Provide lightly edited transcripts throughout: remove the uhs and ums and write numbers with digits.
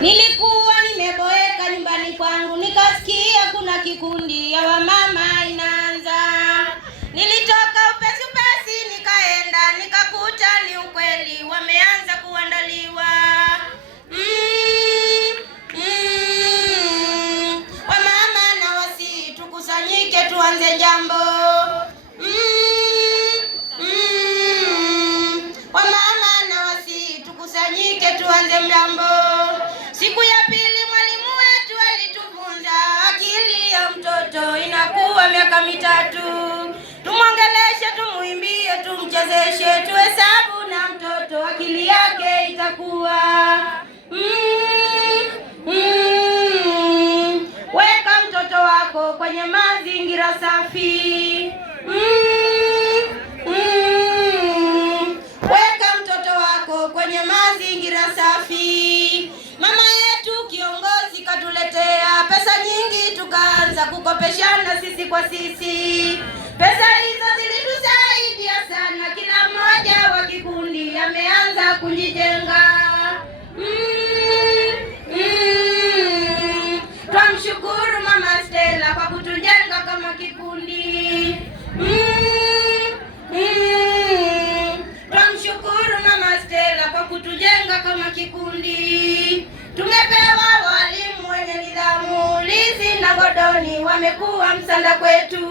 Nilikuwa nimeboeka nyumbani kwangu, nikasikia kuna kikundi ya wamama inaanza. Nilitoka upesi nikaenda, nikakuta ni ukweli wameanza kuandaliwa. Wamama na wasi tukusanyike tuanze jambo. Wamama na wasi tukusanyike tuanze mlambo. Siku ya pili mwalimu wetu alitufunza akili ya mtoto inakuwa miaka 3. Tumwongeleshe, tumuimbie, tumchezeshe, tuhesabu na mtoto akili yake itakuwa. Weka mtoto wako kwenye mazingira safi. Weka mtoto wako kwenye mazingira safi. Mama yetu kiongozi katuletea pesa nyingi, tukaanza kukopeshana sisi kwa sisi. Pesa hizo zilitusaidia sana, kila mmoja wa kikundi ameanza kujijenga. Twamshukuru Mama Stella kwa kutujenga kama kikundi. Twamshukuru Mama Stella kwa kutujenga kama kikundi. Tumepewa walimu wenye nidhamu, Lizi na Godoni wamekuwa msanda kwetu.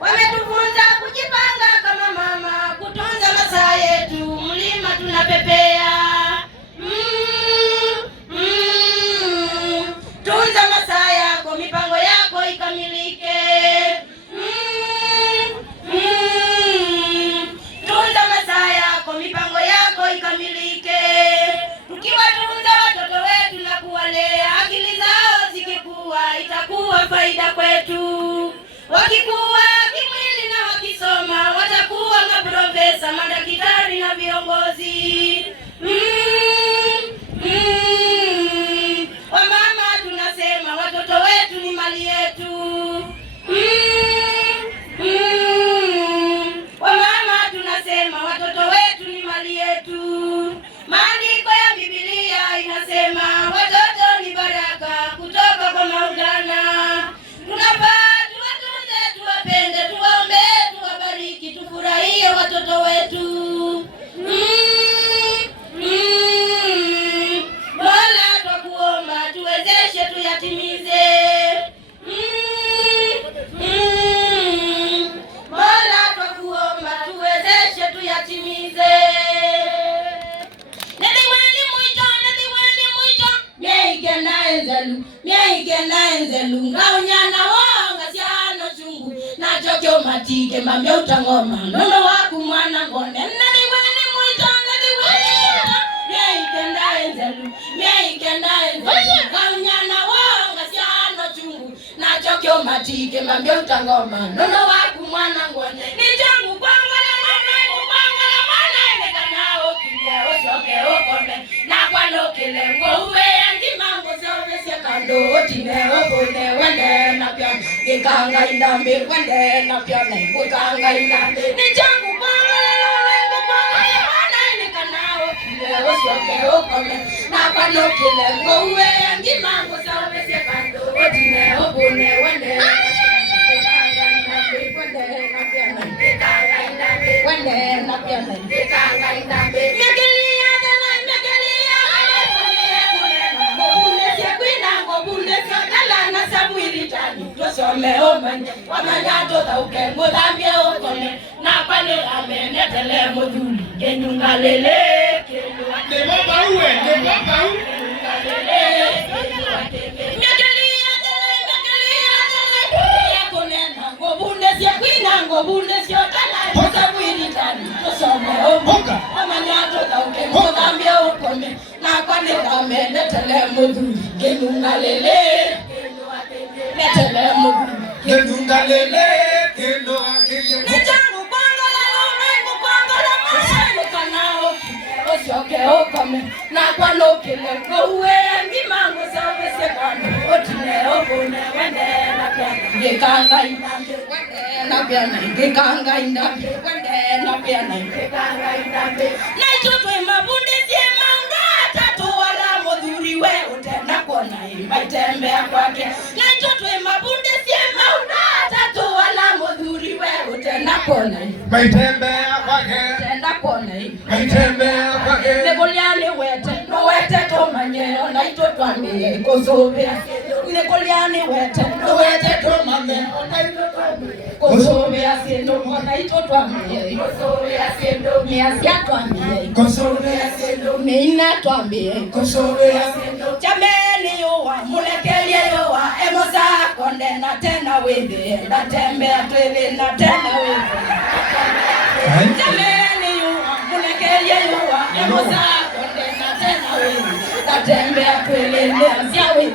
Wametufunza kujipanga kama mama, kutunza masaa yetu, mlima tunapepea. Tunza masaa yako, mipango yako ikamilike. Tunza masaa yako, mipango yako ikamilike. Tukiwatunza watoto wetu na kuwalea, akili zao zikikua itakuwa faida kwetu. Wakikua kimwili na wakisoma watakuwa maprofesa, madaktari na viongozi. Wamama tunasema watoto wetu ni mali yetu. Wamama tunasema watoto wetu ni mali yetu. Maandiko ya Biblia inasema watoto ni baraka kutoka kwa Maulana. Tunafaa tuwatunze, tuwapende, tuwaombe, tuwabariki, tufurahie watoto wetu. Mola twakuomba tuwezeshe tuyatimize. Mola twakuomba tuwezeshe tuyatimize. Miaigena enzelu ngaunyana wonga siano chungu nachokyo matike mambia utangoma nono waku mwana ngone nadiweni muitanga diweni. Miaigena enzelu ngaunyana wonga siano chungu nachokyo matike mambia utangoma nono waku mwana ngone ni changu kwangala mwana inekanao kilia osoke okome na kwano kilengo uwe anjimango kando tine obone wende na piano ikanga indambe wende na piano ikanga indambe ni changu bwana inekanao kile osoke okome na kwano kilengo uwe anjimango sawe kando tine obone wende wende na piano ikanga indambe Tosome omanye wamanyato tauke mudambie okone na kwani amenetele moduli genyungalele Debaba uwe Mekelia konena ngobunde sia kwina ngobunde sio tala tosabwiri tani tosome omanye wamanyato tauke mudambie okone na kwani amenetele moduli genyungalele Metele mugu Genungalele kendo akenge Nijangu kwangala lumengu kwangala masani kanao Osioke okame na kwano kile kowe Ngimangu sawe sekano Otine obune wende na piana Ngekanga indambe wende na piana Ngekanga indambe wende na piana Ngekanga indambe Naitutwe mabundi siye manga Tatu wala modhuri we ute maitembea kwake naitotwe mabunde siema unatatu wala mudhuri we utenda kona maitembea kwake utenda kona maitembea kwake nekoliani wete tomanyeo naitotwambie kosovea nekoliani wete tomanyeo naitotwambie kosovea siendo naitotwambie kosovea siendo miasiatwambie kosovea siendo minatwambie kosovea siendo jameni yowa mulekelie yowa emoza konde na tena wewe natembea twele na tena wewe jameni yowa mulekelie yowa emoza konde na tena wewe natembea twele na wewe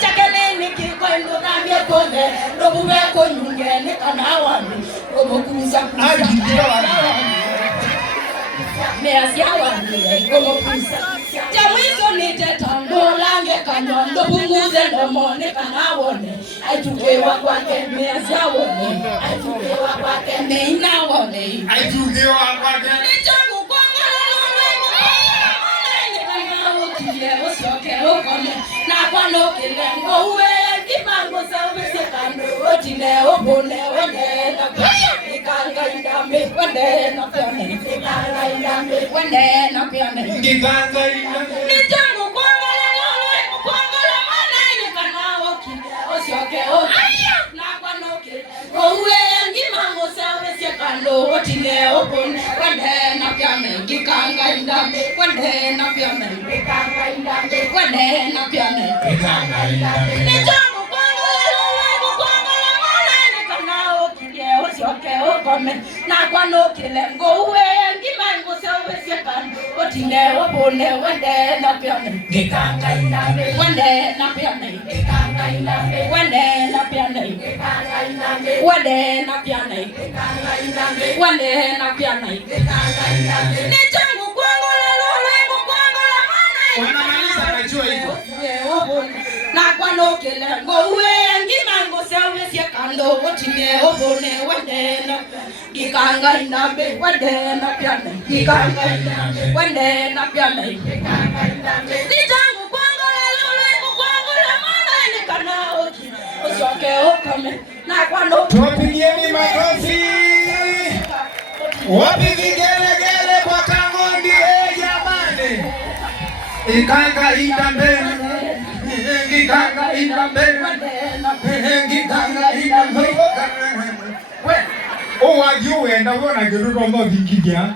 chakeleni kikwendo kambie konde ndobuwe konyungene kanawani komokuza measiawani komokuza jamwiso nitetandolange kanyondo punguze ndomone kanawone aitukewa kwake measiawone aitukewa kwake meinawone aitukewa kwake nitangu na kwano kilengo uwe kimango sawe sekando otine obone wende na kanga indambe wende na pyane kanga indambe wende na pyane kanga indambe nitangu kwangala mana ni kana oki osioke o na kwano kilengo uwe kimango sawe sekando otine obone wende na pyane kanga indambe wende na pyane kanga indambe wende na pyane kanga indambe nitangu kwangala mana ni kana oki osioke okome na kwano kilengo uwe kimango sawe sekando otine obone wende na pyane kanga indambe wende na pyane kanga indambe wende na pyane kanga indambe wende na pyane kanga indambe wende na pyane kanga indambe nitangu kwangala mana wanamaliza anajua hivyo na kwano kilengo uwe kimango sawe sekando otine obone wende na kanga indambe wende na pyane kanga indambe wende na pyane kanga indambe nitangu kwangala mana ni kana oki osioke okome na kwano tuwapigieni makofi wapi vigelegele kwa Kangondi jamani ikanga indambe ikanga indambe ikanga indambe we o wajue ndabona kiruko mbo kikija